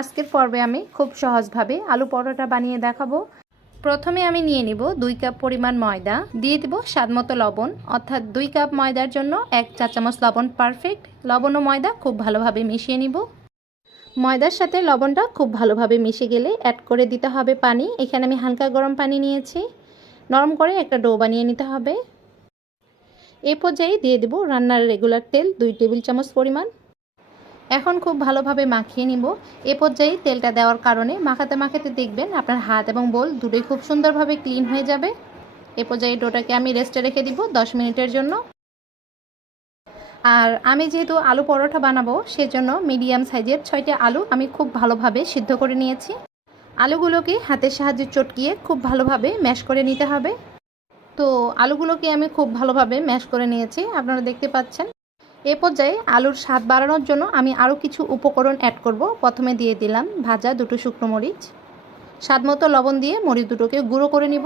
আজকের পর্বে আমি খুব সহজভাবে আলু পরোটা বানিয়ে দেখাবো। প্রথমে আমি নিয়ে নিব দুই কাপ পরিমাণ ময়দা, দিয়ে দিব স্বাদ মতো লবণ, অর্থাৎ দুই কাপ ময়দার জন্য এক চা চামচ লবণ পারফেক্ট লবণ ও ময়দা খুব ভালোভাবে মিশিয়ে নিব। ময়দার সাথে লবণটা খুব ভালোভাবে মিশে গেলে অ্যাড করে দিতে হবে পানি। এখানে আমি হালকা গরম পানি নিয়েছি। নরম করে একটা ডো বানিয়ে নিতে হবে। এ পর্যায়ে দিয়ে দেব রান্নার রেগুলার তেল দুই টেবিল চামচ পরিমাণ। এখন খুব ভালোভাবে মাখিয়ে নিব। এ পর্যায়ে তেলটা দেওয়ার কারণে মাখাতে মাখাতে দেখবেন আপনার হাত এবং বোল দুটোই খুব সুন্দরভাবে ক্লিন হয়ে যাবে। এ পর্যায়ে ডোটাকে আমি রেস্টে রেখে দিব দশ মিনিটের জন্য। আর আমি যেহেতু আলু পরোটা বানাবো, সেজন্য মিডিয়াম সাইজের ছয়টি আলু আমি খুব ভালোভাবে সিদ্ধ করে নিয়েছি। আলুগুলোকে হাতের সাহায্যে চটকিয়ে খুব ভালোভাবে ম্যাশ করে নিতে হবে। তো আলুগুলোকে আমি খুব ভালোভাবে ম্যাশ করে নিয়েছি, আপনারা দেখতে পাচ্ছেন। এ পর্যায়ে আলুর স্বাদ বাড়ানোর জন্য আমি আরও কিছু উপকরণ অ্যাড করব। প্রথমে দিয়ে দিলাম ভাজা দুটো শুকনো মরিচ। স্বাদ মতো লবণ দিয়ে মরিচ দুটোকে গুঁড়ো করে নিব।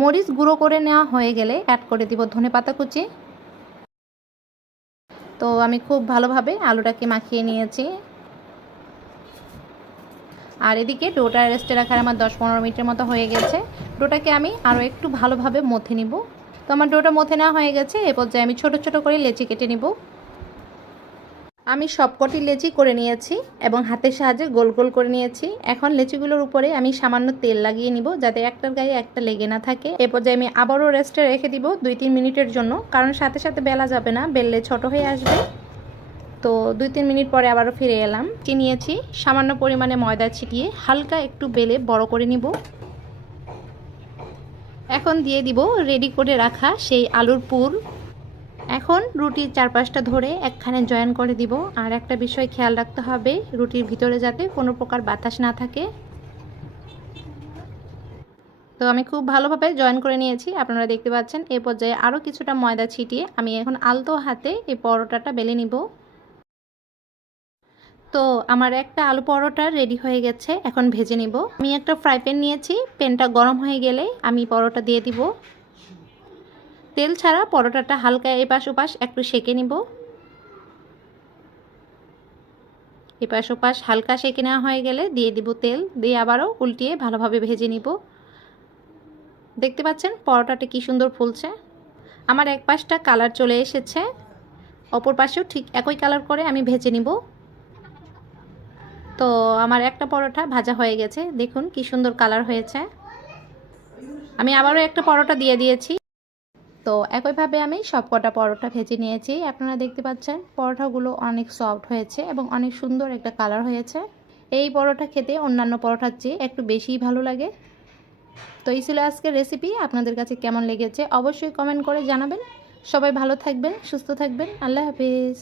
মরিচ গুঁড়ো করে নেওয়া হয়ে গেলে অ্যাড করে দিব ধনে পাতা কুচি। তো আমি খুব ভালোভাবে আলুটাকে মাখিয়ে নিয়েছি। আর এদিকে ডোটা রেস্টে রাখার আমার দশ পনেরো মিনিটের মতো হয়ে গেছে। ডোটাকে আমি আরও একটু ভালোভাবে মথে নিব। তো আমার ডোটা মথে নেওয়া হয়ে গেছে, এ পর্যায়ে আমি ছোট ছোট করে লেচি কেটে নিব। আমি সবকটি লেচি করে নিয়েছি এবং হাতের সাহায্যে গোল গোল করে নিয়েছি। এখন লেচিগুলোর উপরে আমি সামান্য তেল লাগিয়ে নিব যাতে একটার গায়ে একটা লেগে না থাকে। এ পর্যায়ে আমি আবারও রেস্টে রেখে দিব দুই তিন মিনিটের জন্য, কারণ সাথে সাথে বেলা যাবে না, বেললে ছোট হয়ে আসবে। তো দুই তিন মিনিট পরে আবারও ফিরে এলাম। কি নিয়েছি সামান্য পরিমাণে ময়দা ছিটিয়ে হালকা একটু বেলে বড় করে নিব। এখন দিয়ে দিব রেডি করে রাখা সেই আলুর পুর। এখন রুটির চারপাশটা ধরে একখানে জয়েন করে দিব। আর একটা বিষয় খেয়াল রাখতে হবে, রুটির ভিতরে যাতে কোনো প্রকার বাতাস না থাকে। তো আমি খুব ভালোভাবে জয়েন করে নিয়েছি, আপনারা দেখতে পাচ্ছেন। এ পর্যায়ে আরও কিছুটা ময়দা ছিটিয়ে আমি এখন আলতো হাতে এই পরোটাটা বেলে নিব। তো আমার একটা আলু পরোটা রেডি হয়ে গেছে, এখন ভেজে নিব। আমি একটা ফ্রাই প্যান নিয়েছি প্যানটা গরম হয়ে গেলে আমি পরোটা দিয়ে দিব। তেল ছাড়া পরোটাটা হালকা এপাশ ওপাশ একটু সেকে নিব। এপাশ ওপাশ হালকা সেকে নেওয়া হয়ে গেলে দিয়ে দিব তেল, দিয়ে আবারও উল্টিয়ে ভালোভাবে ভেজে নিব। দেখতে পাচ্ছেন পরোটাটা কি সুন্দর ফুলছে। আমার এক পাশটা কালার চলে এসেছে, অপর পাশেও ঠিক একই কালার করে আমি ভেজে নিব। তো আমার একটা পরোটা ভাজা হয়ে গেছে। দেখুন কি সুন্দর কালার হয়েছে। আমি আবারও একটা পরোটা দিয়ে দিয়েছি। তো একইভাবে আমি সব কটা পরোটা ভেজে নিয়েছি। আপনারা দেখতে পাচ্ছেন, পরোটাগুলো অনেক সফট হয়েছে এবং অনেক সুন্দর একটা কালার হয়েছে। এই পরোটা খেতে অন্যান্য পরোটার চেয়ে একটু বেশিই ভালো লাগে। তো এই ছিল আজকের রেসিপি আপনাদের কাছে কেমন লেগেছে অবশ্যই কমেন্ট করে জানাবেন। সবাই ভালো থাকবেন, সুস্থ থাকবেন। আল্লাহ হাফিজ।